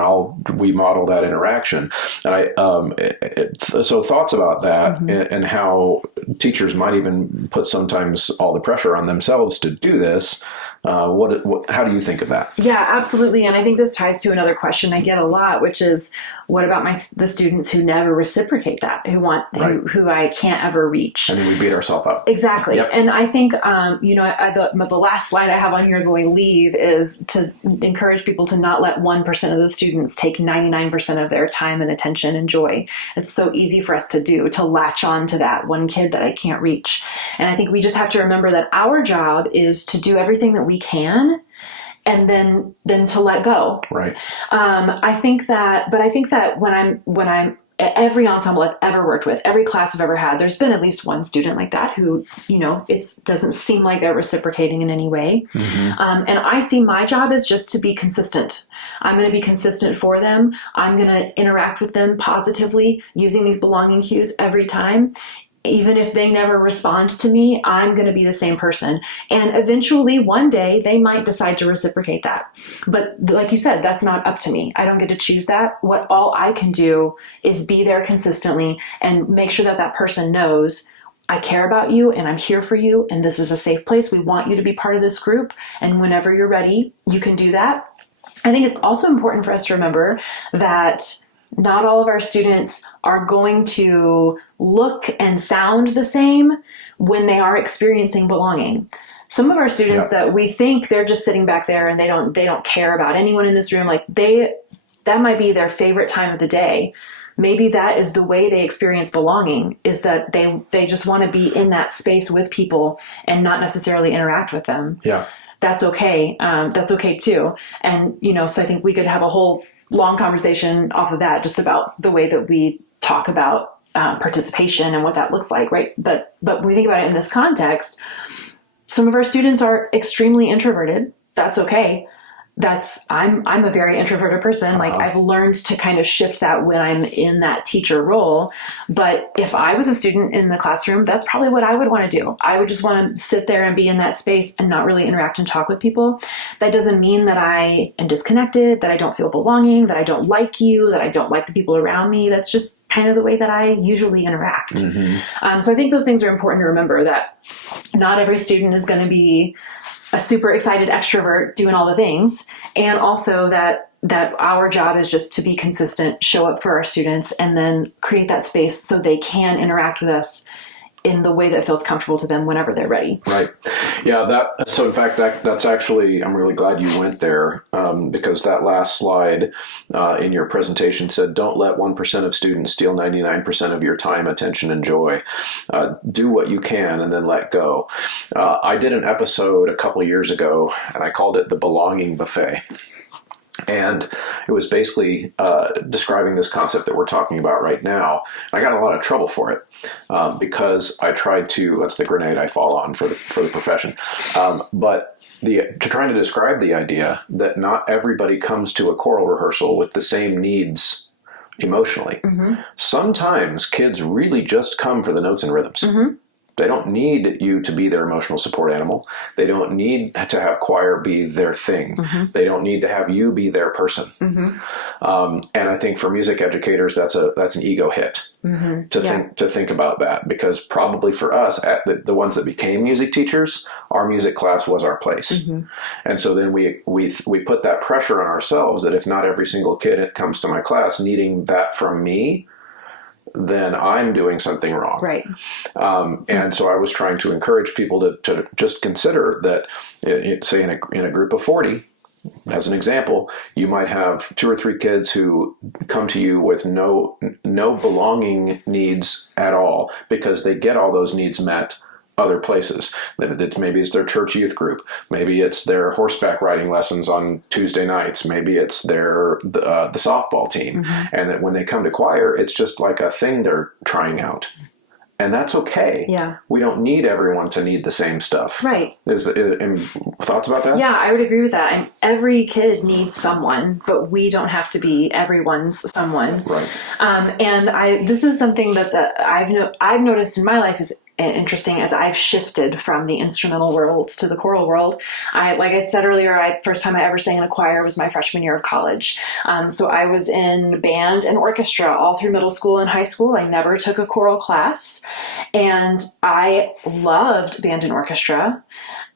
we model that interaction. And so thoughts about that and how teachers might even put sometimes all the pressure on themselves to do this. How do you think of that? Yeah, absolutely. And I think this ties to another question I get a lot, which is, what about the students who never reciprocate that, who I can't ever reach? And then we beat ourselves up. Exactly. Yep. And I think, the last slide I have on here when we leave is to encourage people to not let 1% of the students take 99% of their time and attention and joy. It's so easy for us to do, to latch on to that one kid that I can't reach. And I think we just have to remember that our job is to do everything that we can, and then to let go. Right. I think that when I'm at every ensemble I've ever worked with, every class I've ever had, there's been at least one student like that who, it doesn't seem like they're reciprocating in any way. And I see my job as just to be consistent. I'm going to be consistent for them. I'm going to interact with them positively using these belonging cues every time. Even if they never respond to me, I'm going to be the same person. And eventually, one day, they might decide to reciprocate that. But like you said, that's not up to me. I don't get to choose that. All I can do is be there consistently and make sure that person knows I care about you and I'm here for you. And this is a safe place. We want you to be part of this group. And whenever you're ready, you can do that. I think it's also important for us to remember that not all of our students are going to look and sound the same when they are experiencing belonging. Some of our students that we think they're just sitting back there and they don't care about anyone in this room, like that might be their favorite time of the day. Maybe that is the way they experience belonging, is that they just want to be in that space with people and not necessarily interact with them. Yeah. That's okay. That's okay too. And, so I think we could have a whole long conversation off of that, just about the way that we talk about participation and what that looks like, right? But when we think about it in this context, some of our students are extremely introverted. That's okay. I'm a very introverted person. Like I've learned to kind of shift that when I'm in that teacher role. But if I was a student in the classroom, that's probably what I would want to do. I would just want to sit there and be in that space and not really interact and talk with people. That doesn't mean that I am disconnected, that I don't feel belonging, that I don't like you, that I don't like the people around me. That's just kind of the way that I usually interact. So I think those things are important to remember, that not every student is going to be a super excited extrovert doing all the things. And also that our job is just to be consistent, show up for our students, and then create that space so they can interact with us in the way that feels comfortable to them whenever they're ready. Right. Yeah. So in fact, that's actually, I'm really glad you went there, because that last slide in your presentation said, don't let 1% of students steal 99% of your time, attention, and joy. Do what you can and then let go. I did an episode a couple years ago and I called it the Belonging Buffet. And it was basically describing this concept that we're talking about right now. I got in a lot of trouble for it because I tried to, that's the grenade I fall on for the profession. But trying to describe the idea that not everybody comes to a choral rehearsal with the same needs emotionally. Sometimes kids really just come for the notes and rhythms. They don't need you to be their emotional support animal. They don't need to have choir be their thing. They don't need to have you be their person. And I think for music educators, that's an ego hit to think about that, because probably for us, the ones that became music teachers, our music class was our place. And so then we put that pressure on ourselves that if not every single kid comes to my class needing that from me, then I'm doing something wrong. Right. And so I was trying to encourage people to just consider that, say in a group of 40, As an example, you might have 2 or 3 kids who come to you with no belonging needs at all because they get all those needs met other places. Maybe it's their church youth group. Maybe it's their horseback riding lessons on Tuesday nights. Maybe it's the softball team. And that when they come to choir, it's just like a thing they're trying out. And that's okay. Yeah. We don't need everyone to need the same stuff. Right. Thoughts about that? Yeah, I would agree with that. Every kid needs someone, but we don't have to be everyone's someone. Right. And this is something that I've noticed in my life is interesting as I've shifted from the instrumental world to the choral world. Like I said earlier, first time I ever sang in a choir was my freshman year of college. So I was in band and orchestra all through middle school and high school. I never took a choral class, and I loved band and orchestra.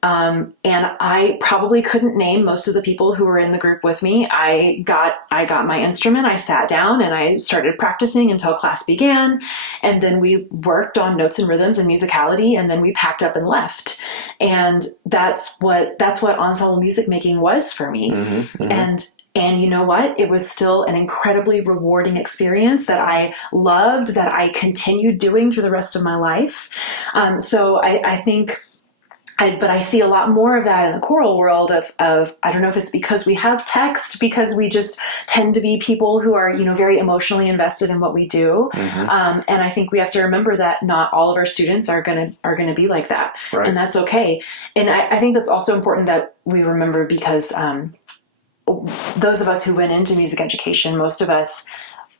And I probably couldn't name most of the people who were in the group with me. I got my instrument, I sat down and I started practicing until class began. And then we worked on notes and rhythms and musicality, and then we packed up and left. And that's what ensemble music making was for me. And you know what? It was still an incredibly rewarding experience that I loved, that I continued doing through the rest of my life. So I think, but I see a lot more of that in the choral world of, I don't know if it's because we have text, because we just tend to be people who are, very emotionally invested in what we do. And I think we have to remember that not all of our students are going to be like that. Right. And that's okay. And I think that's also important that we remember, because those of us who went into music education, most of us,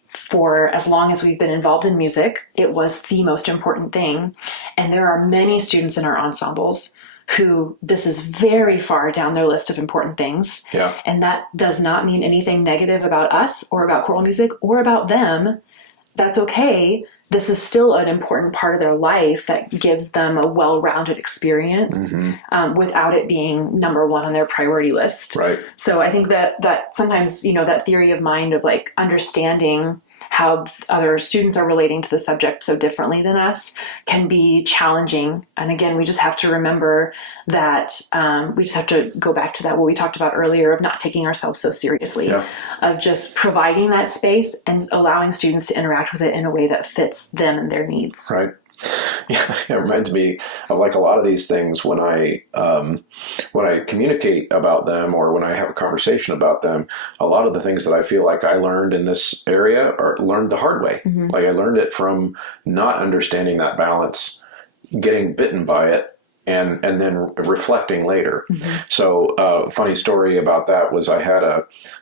for as long as we've been involved in music, it was the most important thing. And there are many students in our ensembles who this is very far down their list of important things. Yeah. And that does not mean anything negative about us or about choral music or about them. That's okay. This is still an important part of their life that gives them a well-rounded experience without it being number one on their priority list. Right. So I think that sometimes, that theory of mind of like understanding how other students are relating to the subject so differently than us can be challenging. And again, we just have to remember that we just have to go back to that, what we talked about earlier, of not taking ourselves so seriously, of just providing that space and allowing students to interact with it in a way that fits them and their needs. Right. Yeah, it reminds me of like a lot of these things when I communicate about them or when I have a conversation about them. A lot of the things that I feel like I learned in this area are learned the hard way. Like I learned it from not understanding that balance, getting bitten by it, and then reflecting later. So funny story about that was I had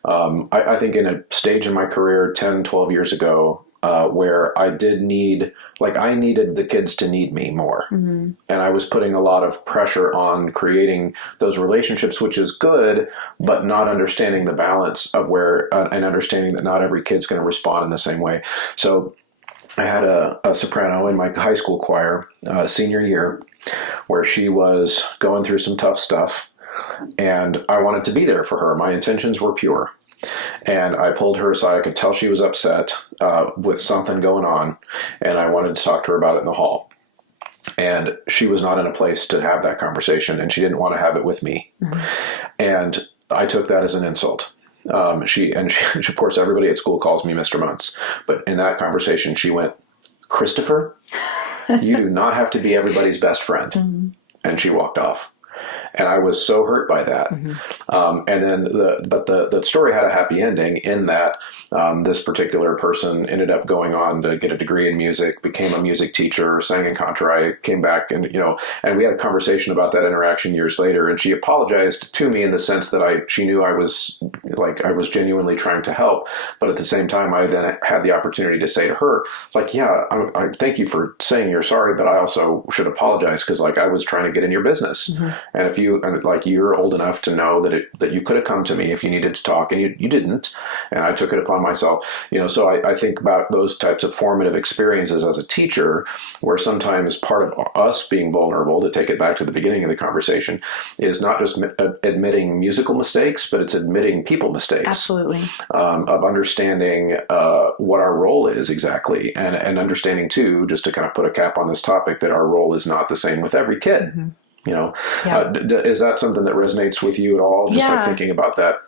I think in a stage in my career 10, 12 years ago, where I needed the kids to need me more. And I was putting a lot of pressure on creating those relationships, which is good, but not understanding the balance of and understanding that not every kid's going to respond in the same way. So I had a soprano in my high school choir, senior year, where she was going through some tough stuff, and I wanted to be there for her. My intentions were pure. And I pulled her aside. I could tell she was upset with something going on, and I wanted to talk to her about it in the hall. And she was not in a place to have that conversation, and she didn't want to have it with me. And I took that as an insult. She, of course, everybody at school calls me Mr. Muntz. But in that conversation, she went, "Christopher, you do not have to be everybody's best friend." And she walked off. And I was so hurt by that. And then the story had a happy ending in that this particular person ended up going on to get a degree in music, became a music teacher, sang in contra, came back, and and we had a conversation about that interaction years later. And she apologized to me in the sense that she knew I was genuinely trying to help, but at the same time, I then had the opportunity to say to her, it's like, yeah, I thank you for saying you're sorry, but I also should apologize because I was trying to get in your business. And if you're old enough to know that you could have come to me if you needed to talk, and you didn't, and I took it upon myself, so I think about those types of formative experiences as a teacher, where sometimes part of us being vulnerable, to take it back to the beginning of the conversation, is not just admitting musical mistakes, but it's admitting people mistakes. Absolutely. Of understanding what our role is exactly, and understanding too, just to kind of put a cap on this topic, that our role is not the same with every kid. Yeah. Is that something that resonates with you at all? Just like thinking about that.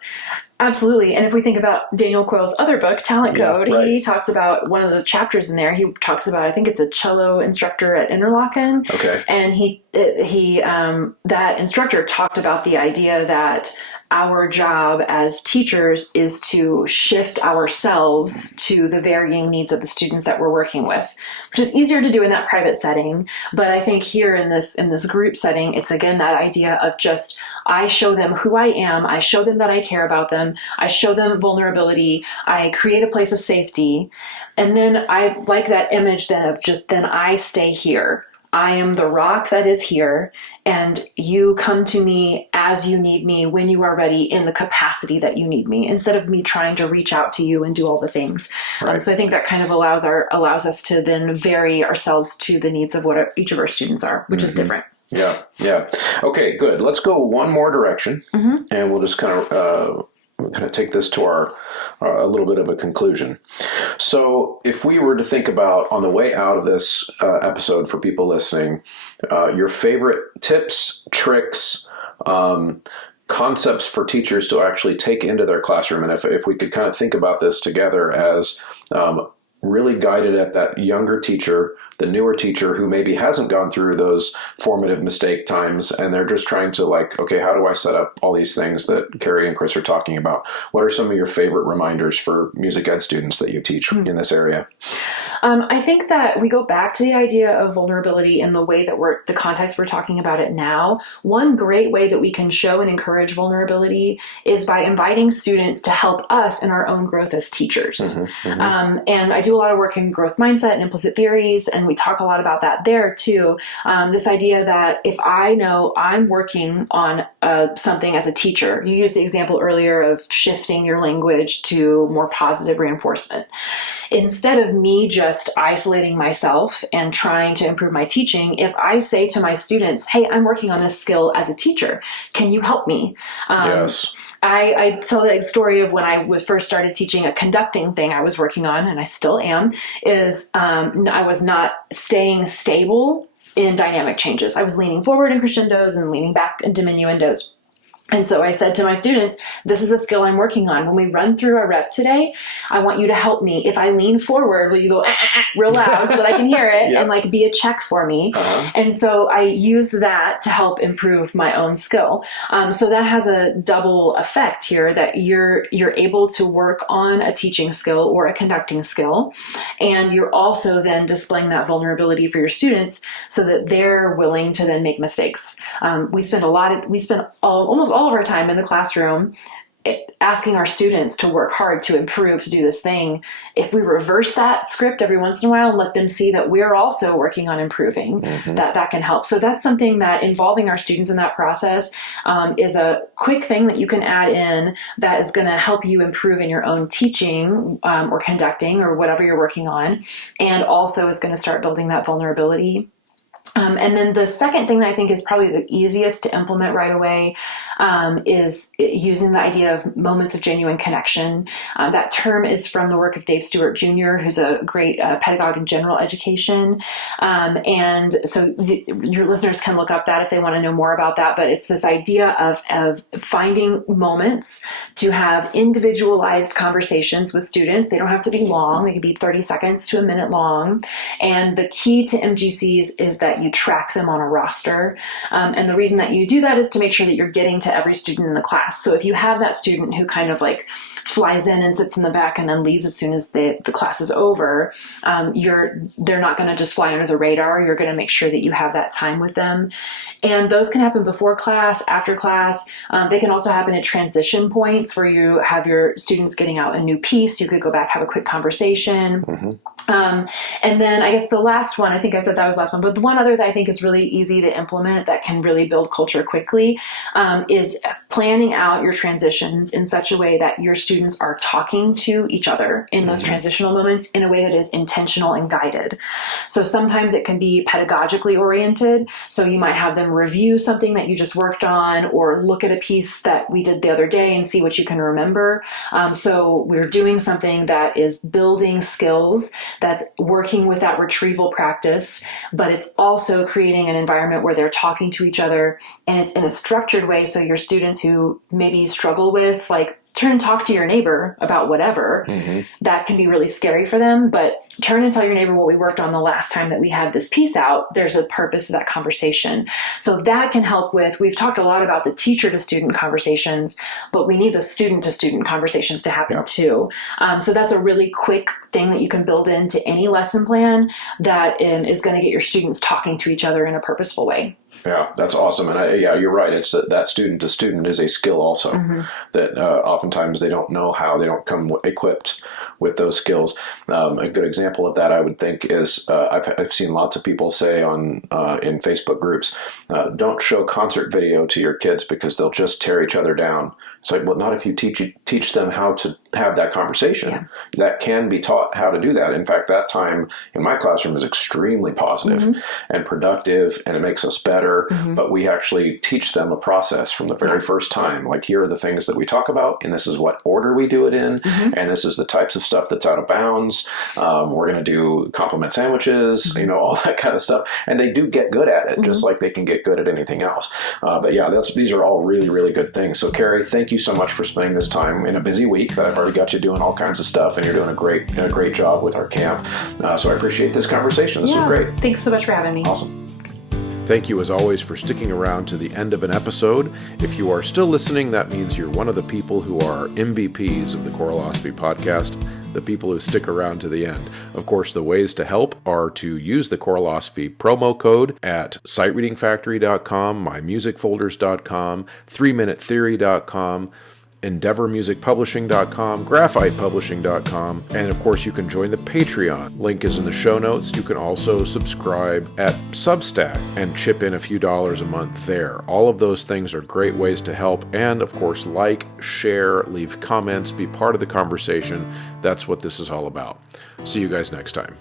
Absolutely. And if we think about Daniel Coyle's other book, Talent Code, right. he talks about one of the chapters in there. He talks about, I think it's a cello instructor at Interlochen. Okay. And that instructor talked about the idea that our job as teachers is to shift ourselves to the varying needs of the students that we're working with, which is easier to do in that private setting. But I think here in this group setting, it's again that idea of just, I show them who I am. I show them that I care about them. I show them vulnerability. I create a place of safety. And then I like that image then of just, then I stay here. I am the rock that is here, and you come to me as you need me when you are ready in the capacity that you need me, instead of me trying to reach out to you and do all the things. Right. So I think that kind of allows us to then vary ourselves to the needs of what each of our students are, which is different. Yeah. Okay, good. Let's go one more direction, and we'll just kind of take this to our a little bit of a conclusion. So if we were to think about, on the way out of this episode for people listening, your favorite tips, tricks, concepts for teachers to actually take into their classroom, and if we could kind of think about this together as really guided at that younger teacher, the newer teacher who maybe hasn't gone through those formative mistake times, and they're just trying to okay, how do I set up all these things that Kari and Chris are talking about? What are some of your favorite reminders for music ed students that you teach in this area? I think that we go back to the idea of vulnerability in the way that the context we're talking about it now. One great way that we can show and encourage vulnerability is by inviting students to help us in our own growth as teachers. And I do a lot of work in growth mindset and implicit theories, and we talk a lot about that there too. This idea that if I know I'm working on something as a teacher, you used the example earlier of shifting your language to more positive reinforcement. Instead of me just isolating myself and trying to improve my teaching, if I say to my students, hey, I'm working on this skill as a teacher, can you help me? Yes. I tell the story of when I first started teaching a conducting thing I was working on, and I still am, is I was not staying stable in dynamic changes. I was leaning forward in crescendos and leaning back in diminuendos. And so I said to my students, this is a skill I'm working on. When we run through a rep today, I want you to help me. If I lean forward, will you go real loud so that I can hear it and be a check for me? And so I used that to help improve my own skill. So that has a double effect here, that you're able to work on a teaching skill or a conducting skill. And you're also then displaying that vulnerability for your students so that they're willing to then make mistakes. We spend almost all of our time in the classroom asking our students to work hard to improve, to do this thing. If we reverse that script every once in a while and let them see that we're also working on improving, that can help. So that's something that involving our students in that process is a quick thing that you can add in that is going to help you improve in your own teaching or conducting or whatever you're working on, and also is going to start building that vulnerability. And then the second thing that I think is probably the easiest to implement right away is using the idea of moments of genuine connection. That term is from the work of Dave Stewart Jr., who's a great pedagogue in general education. And so your listeners can look up that if they want to know more about that. But it's this idea of finding moments to have individualized conversations with students. They don't have to be long. They can be 30 seconds to a minute long. And the key to MGCs is that you track them on a roster. And the reason that you do that is to make sure that you're getting to every student in the class. So if you have that student who kind of flies in and sits in the back and then leaves as soon as the class is over, they're not going to just fly under the radar. You're going to make sure that you have that time with them. And those can happen before class, after class. They can also happen at transition points where you have your students getting out a new piece. You could go back, have a quick conversation. And then I guess the last one, I think I said that was the last one, but the one other that I think is really easy to implement that can really build culture quickly is planning out your transitions in such a way that your students are talking to each other in those transitional moments in a way that is intentional and guided. So sometimes it can be pedagogically oriented. So you might have them review something that you just worked on or look at a piece that we did the other day and see what you can remember. So we're doing something that is building skills, that's working with that retrieval practice, but it's also also creating an environment where they're talking to each other, and it's in a structured way. So your students who maybe struggle with like, turn and talk to your neighbor about whatever, that can be really scary for them. But turn and tell your neighbor what we worked on the last time that we had this piece out. There's a purpose to that conversation. So that can help with, we've talked a lot about the teacher to student conversations, but we need the student to student conversations to happen too. So that's a really quick thing that you can build into any lesson plan that is going to get your students talking to each other in a purposeful way. Yeah, that's awesome. And you're right. It's that student to student is a skill also that oftentimes they don't know how, they don't come equipped with those skills. A good example of that, I would think, is I've seen lots of people say in Facebook groups, don't show concert video to your kids because they'll just tear each other down. It's like, well, not if you teach them how to have that conversation. Yeah. That can be taught how to do that. In fact, that time in my classroom is extremely positive and productive, and it makes us better. But we actually teach them a process from the very first time. Like, here are the things that we talk about, and this is what order we do it in, and this is the types of stuff that's out of bounds. We're going to do compliment sandwiches, all that kind of stuff. And they do get good at it, just like they can get good at anything else. But yeah, these are all really, really good things. So, Kari, thank you so much for spending this time in a busy week that I've already got you doing all kinds of stuff, and you're doing a great job with our camp. So I appreciate this conversation. This was great. Thanks so much for having me. Awesome. Thank you, as always, for sticking around to the end of an episode. If you are still listening, that means you're one of the people who are MVPs of the Choralosophy podcast, the people who stick around to the end. Of course, the ways to help are to use the Choralosophy promo code at sightreadingfactory.com, mymusicfolders.com, 3minutetheory.com, endeavormusicpublishing.com, graphitepublishing.com, and of course you can join the Patreon. Link is in the show notes. You can also subscribe at Substack and chip in a few dollars a month there. All of those things are great ways to help, and of course, like, share, leave comments, be part of the conversation. That's what this is all about. See you guys next time.